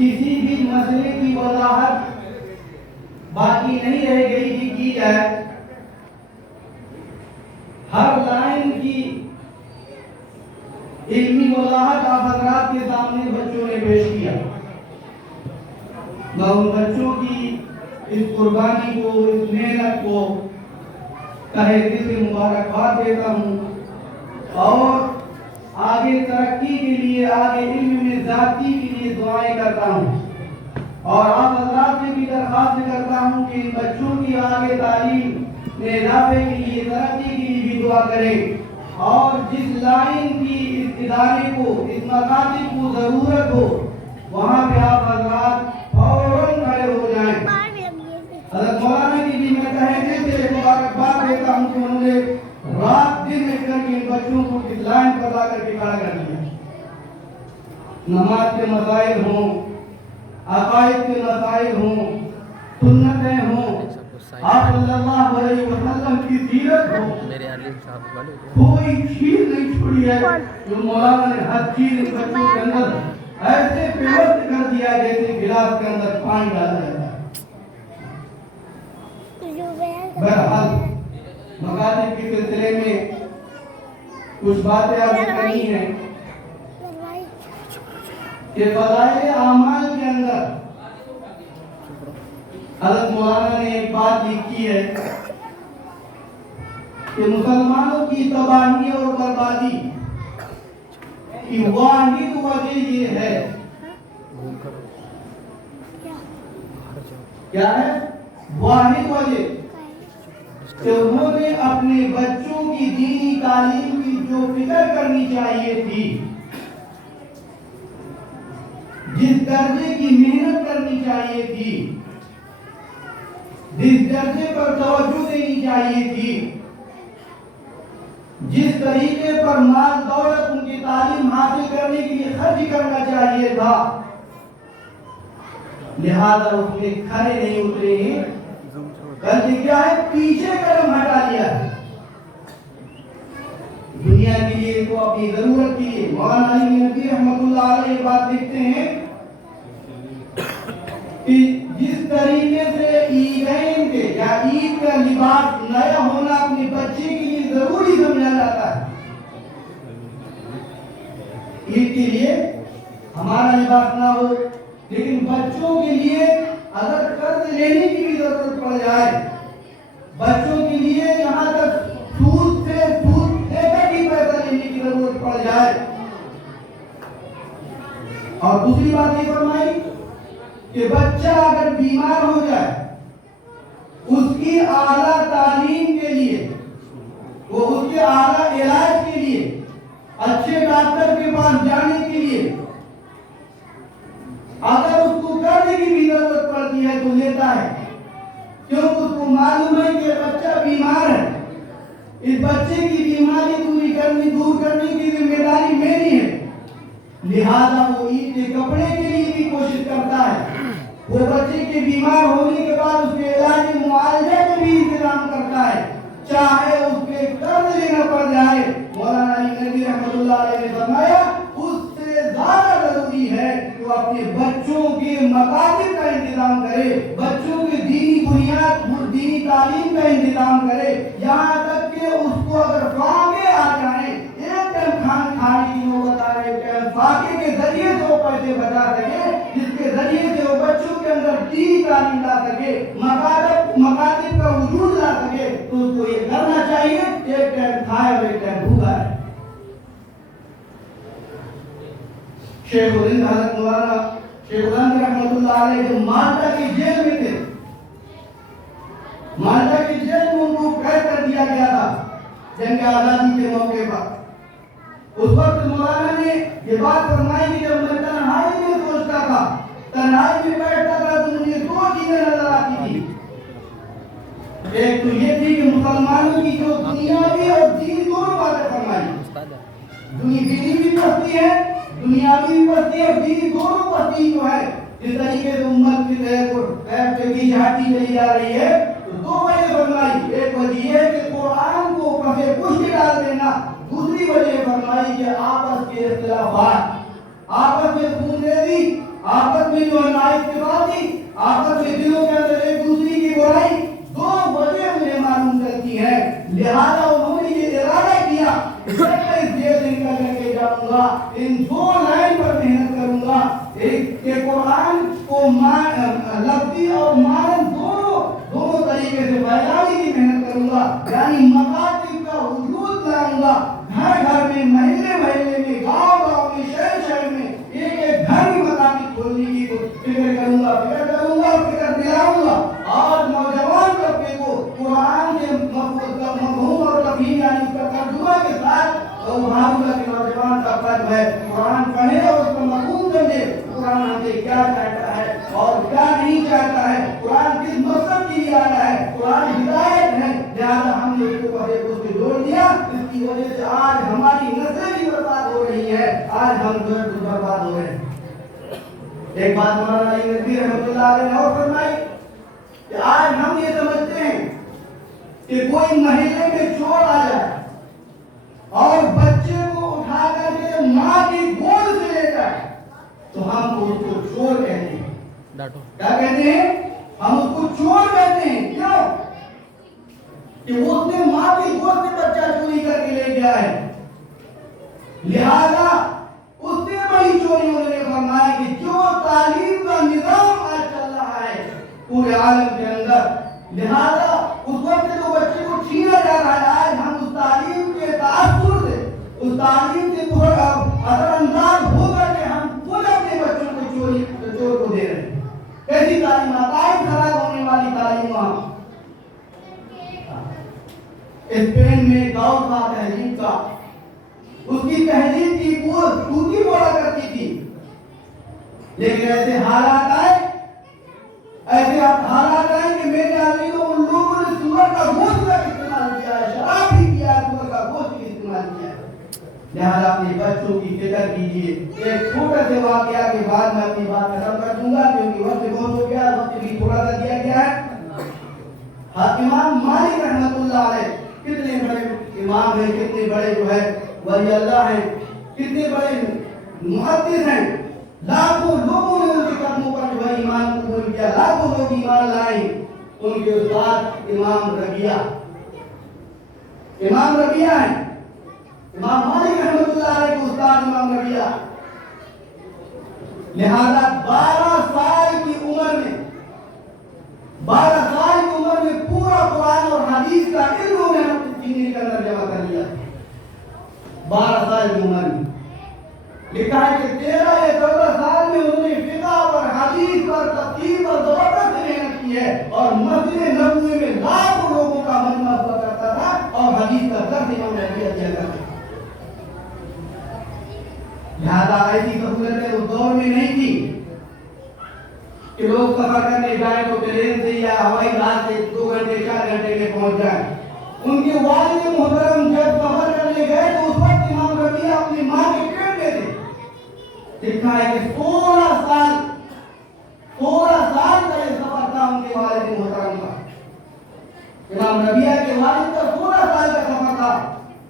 کسی بھی مسئلے کی وضاحت باقی نہیں رہ گئی کہ کی جائے. ہر لائن کی علمی وضاحت آپ حضرات کے سامنے بچوں نے پیش کیا. میں ان بچوں کی اس قربانی کو، اس محنت کو تہہ دل سے مبارکباد دیتا ہوں اور آگے ترقی کے لیے، آگے علم میں ذاتی کے لیے دعائیں کرتا ہوں. اور آپ حضرات سے بھی درخواست کرتا ہوں کہ ان بچوں کی آگے تعلیم میں اضافے کے لیے، ترقی کے لیے بھی دعا کریں. اور جس لائن کی اس ادارے کو، اس مقاصد کو ضرورت ہو، وہاں پہ آپ حضرات فوراً کھڑے ہو جائیں. حضرت مولانا کی بھی میں تہہ دل سے مبارکباد دیتا ہوں کہ انہوں نے رات دن میں کر کے ان بچوں کو اس لائن پر لا کر کے کھڑا کر دیا. نماز کے مسائل ہوں، عقائد کے مسائل ہوں، سنتیں ہوں، آپ صلی اللہ علیہ وسلم کی سیرت ہو، کوئی چیز نہیں چھوڑی ہے جو مولانا نے ہر چیز ان بچوں کے اندر ایسے پیوست کر دیا جیسے گلاس کے اندر پانی ڈالا جاتا ہے. بہرحال مقاصد کے سلسلے میں کچھ باتیں آپ سے کرنی ہیں کہ فضائل اعمال کے اندر حضرت مولانا نے ایک بات لکھی ہے کہ مسلمانوں کی تباہی اور بربادی کی واحد وجہ یہ ہے. کیا ہے واحد وجہ؟ کہ انہوں نے اپنے بچوں کی دینی تعلیم کی جو فکر کرنی چاہیے تھی، جس درجے کی محنت کرنی چاہیے تھی، جس درجے پر توجہ دینی چاہیے تھی، جس طریقے پر مال دولت ان کی تعلیم حاصل کرنے کے لیے خرچ کرنا چاہیے تھا، لہذا اس میں کھڑے نہیں اترے ہیں، بلکہ کیا ہے پیچھے قدم ہٹا لیا ہے. دنیا کے لیے تو اپنی ضرورت کے لیے مولانا علی ندوی رحمۃ اللہ علیہ بات لکھتے ہیں کہ جس طریقے سے عیدین کے یا عید کا لباس نیا ہونا اپنے بچے کے لیے ضروری سمجھا جاتا ہے، عید کے لیے ہمارا لباس نہ ہو، لیکن بچوں کے لیے اگر قرض لینے کی بھی ضرورت پڑ جائے، بچوں کے لیے یہاں تک سود سے سود لے کر بھی پیسہ لینے کی ضرورت پڑ جائے. اور دوسری بات یہ فرمائی کہ بچہ اگر بیمار ہو جائے، اس کی اعلیٰ تعلیم کے لیے، وہ اس کے اعلیٰ علاج کے لیے، اچھے ڈاکٹر کے پاس جانے کے لیے اگر اس کو قرض کی بھی ضرورت پڑتی ہے تو لیتا ہے، کیونکہ اس کو معلوم ہے کہ بچہ بیمار ہے، اس بچے کی بیماری دور کرنے کی ذمہ داری میری ہے، لہذا وہ عید کے کپڑے کے لیے بھی کوشش کرتا ہے، وہ بچے کے بیمار ہونے کے بعد اس کے علاج معالجے کا بھی انتظام کرتا ہے، چاہے اس کے قرض لینا پڑ جائے. مولانا علی ندوی رحمۃ اللہ علیہ نے فرمایا اس سے زیادہ ضروری ہے کہ وہ اپنے بچوں کے مقاصد کا انتظام کرے، بچوں کے دینی بنیاد، دینی تعلیم کا انتظام کرے، یہاں تک کہ اس کو اگر فاقے آ جائیں، ایک ٹائم کھانے کی نوبت آ رہے، ایک ٹائم فاقے کے ذریعے سے وہ پیسے بچا سکے، جس کے ذریعے سے وہ بچوں کے اندر دینی تعلیم لا سکے، مقاصد کا وجود لا سکے، تو اس کو یہ کرنا چاہیے ایک ٹائم کھائے اور ایک ٹائم بھوکا ہے. شیخ الہند حضرت مولانا شیخ الہند رحمۃ اللہ علیہ جو مالٹا کی جیل میں تھے، مالٹا کی جیل میں ان کو قید کر دیا گیا تھا جنگ آزادی کے موقع پر. اس وقت مولانا نے یہ بات فرمائی کہ جب میں تنہائی میں سوچتا تھا، تنہائی میں بیٹھتا تھا تو مجھے دو چیزیں نظر آتی تھی. ایک تو یہ تھی کہ مسلمانوں کی جو دنیاوی اور دینی دونوں باتیں فرمائی، دینی بھی پستی ہے، دنیاوی بھی پستی ہے اور دینی دونوں پستی جو ہے. جس طریقے سے امت کی پیچھے ہٹتی چلی جا رہی ہے، تو دو وجہ فرمائی. ایک وجہ یہ ہے کہ قرآن کو پسے پشت ڈال دینا، دوسری وجہ فرمائی کہ آپس کے اختلافات، آپس میں خون ریزی آپس میں جو نااتفاقی، آپس میں دلوں کے اندر ایک دوسری کی برائی، دو وجہ مجھے معلوم چلتی ہے. لہذا انہوں نے یہ ارادہ کیا جب میں اس جیل سے نکل کر کے جاؤں گا ان دو لائن پر محنت کروں گا. ایک کہ قرآن کو لفظی اور معنی دونوں طریقے سے پھیلانے کی محنت کروں گا، یعنی مکاتب کا وجود لاؤں گا. گھر گھر میں، محلے محلے میں، گاؤں گاؤں میں، شہر شہر میں ایک ایک گھر کی مکاتب کھولنے کی فکر کروں گا، فکر دلاؤں گا. اور نوجوان طبقے کو قرآن کے مفہوم اور تفہیم یعنی اس کا ترجمہ کے ساتھ محاورہ کے نوجوان طبقہ جو ہے قرآن پڑھے اور اس کا مفہوم سمجھے. قرآن ہم سے کیا چاہتا ہے اور کیا نہیں چاہتا ہے، قرآن کس مقصد کے لیے آیا ہے. قرآن ہدایت ہے، لہذا ہم نے اس کو پہلے اس سے جوڑ دیا. اس کی وجہ سے آج ہماری نسلیں بھی برباد ہو رہی ہے، آج ہم برباد ہو رہے ہیں. ایک بات مولانا علی ندوی رحمۃ اللہ علیہ نے اور فرمائی کہ آج ہم یہ سمجھتے ہیں کہ کوئی محلے میں چور آ جائے اور بچے کو اٹھا کر کے ماں کی گود سے لے جائے تو ہم اس کو چور کہتے ہیں. کیا کہتے ہیں؟ ہم اس کو چور کہتے ہیں. کیوں؟ کہ وہ اس نے ماں کی گود سے بچہ چوری کر کے لے گیا ہے. لہذا اس سے بڑی چوری انہوں نے فرمایا کہ جو تعلیم کا نظام آج چل رہا ہے پورے عالم کے اندر، لہذا اس وقت جو بچے کو چھینا جا رہا ہے، آج ہم اس تعلیم کے تاثر سے، اس تعلیم سے اثر انداز ہو کر کے ہم خود اپنے بچوں کو چور کو دے رہے ہیں. کیسی تعلیم؟ عقائد خراب ہونے والی تعلیم. وہاں اسپین میں دور تھا تہذیب کا، اس کی تہذیب کی پور ٹوٹی پڑا کرتی تھی، لیکن ایسے حالات آئے کہ میرے آدمی کو ان لوگوں نے سور کا گوشت کا استعمال کیا ہے، شراب بھی کیا ہے، سور کا گوشت بھی استعمال کیا ہے. لہذا اپنے بچوں کی فکر کیجیے. ایک چھوٹے سے واقعہ کے بعد میں اپنی بات ختم کر دوں گا کیونکہ وقت بہت ہو گیا، وقت بھی تھوڑا سا دیا گیا ہے. امام مالک رحمۃ اللہ علیہ کتنے بڑے امام ہیں، کتنے بڑے جو ہے ولی اللہ ہیں، کتنے بڑے محدث ہیں. لاکھوں لوگوں نے ان کے قدموں پر جو ہے ایمان قبول کیا، لاکھوں لوگ ایمان لائے. ان کے استاد امام ربیعہ ہیں. امام مالک رحمۃ اللہ علیہ کے استاد امام ربیعہ. لہذا 12 سال کی عمر میں پورا قرآن اور حدیث کا علم انہوں نے اپنے سینے کے اندر جمع کر لیا. 12 سال کی عمر میں لکھا ہے کہ 13 یا 14 سال میں انہوں نے فقہ اور حدیث پر تفسیر پر زبردست محنت کی ہے اور مسجد نبوی میں لاکھوں لوگوں کا مجمع ہوا کرتا تھا اور حدیث کا درس امام ربیعہ دیا کرتے تھے. لہذا ایسی سہولتیں اس دور میں نہیں تھی کہ لوگ سفر کرنے جائیں تو ٹرین سے یا ہوائی جہاز سے 2 گھنٹے 4 گھنٹے میں پہنچ جائیں. ان کے والد محترم جب سفر کرنے گئے تو اس وقت امام ربیعہ اپنی ماں کے پیٹ میں تھے. لکھا ہے کہ 16 سال کا یہ سفر تھا ان کے والد محترم کا. امام ربیعہ کے والد کا 16 سال کا سفر تھا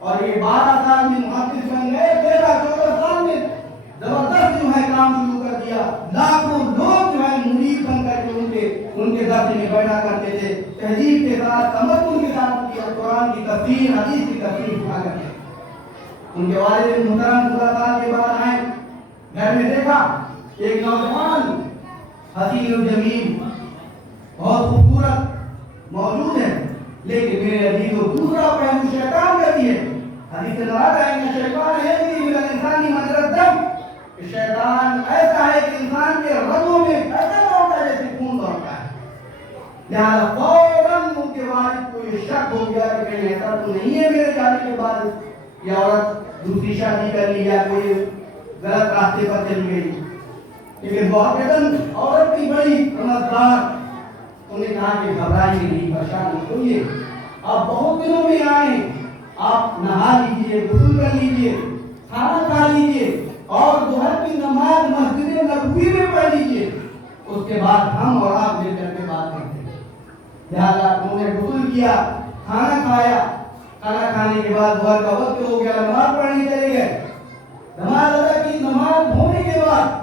اور یہ 12 سال میں محدث بن گئے. 13-14 سال میں زبردست جو ہے کام شروع کر دیا. لاکھوں لوگ جو ہے مرید بن کر کے ان کے درس میں بیٹھا کرتے تھے. تہذیب کے ساتھ، تمدن کے ساتھ قرآن کی تفسیر، حدیث کی تفسیر سنا کرتے. ان کے والد محترم 16 سال کے بعد آئے، گھر میں دیکھا ایک نوجوان حسین و جمیل بہت خوبصورت موجود ہے، لیکن میرے عزیزو دوسرا پہلو شیطان کا بھی ہے. حدیث سے مراد ہے کہ شیطان ہے کہ من الانسانی مجرى الدم، کہ شیطان ایسا ہے کہ انسان کے رگوں میں ایسا دوڑتا ہے جیسے خون دوڑتا ہے. لہذا فوراً ان کے والد کو یہ شک ہو گیا کہ کہیں ایسا تو نہیں ہے میرے جانے کے بعد یہ عورت دوسری شادی کر لی یا کوئی غلط راستے پر چلی گئی. لیکن واقعاً عورت کی بڑی سمجھدار، انہوں نے کہا کہ گھبرائیے نہیں، پریشان مت ہوئیے، آپ بہت دنوں میں آئے، آپ نہا لیجئے، غسل کر لیجئے، کھانا کھا لیجئے اور ظہر کی نماز مسجد نبوی میں پڑھ لیجئے، اس کے بعد ہم اور آپ مل کر کے بات کرتے ہیں. لہٰذا انہوں نے غسل کیا، کھانا کھایا. کھانا کھانے کے بعد ظہر کا وقت ہو گیا، نماز پڑھنے چلے گئے. نماز ادا کی. نماز ہونے کے بعد